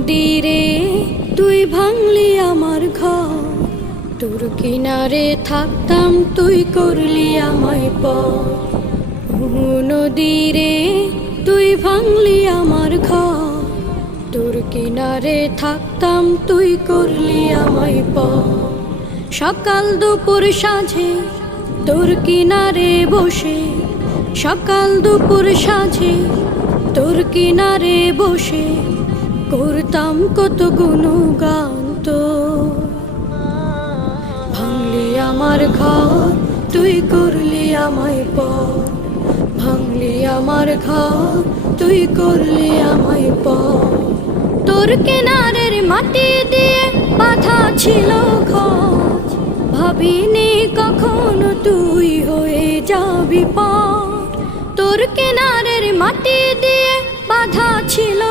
নদীরে তুই ভাঙলি আমার ঘর, তোর কিনারে থাকতাম তুই করলি আমায় পর। নদীরে তুই ভাঙলি আমার ঘর, তোর কিনারে থাকতাম তুই করলি আমায় পর। সকাল দুপুর সাঁঝে তোর কিনারে বসে, সকাল দুপুর সাঁঝে তোর কিনারে বসে করতাম কত গুণগান তোর। ভাঙলি আমার ঘর তুই করলি আমায় পর, ভাঙলি আমার ঘর তুই করলি আমায় পর। তোর কিনারের মাটি দিয়ে বাঁধা ছিল ঘর, ভাবিনি কখনো তুই হয়ে যাবি পার। তোর কিনারের মাটি দিয়ে বাঁধা ছিল।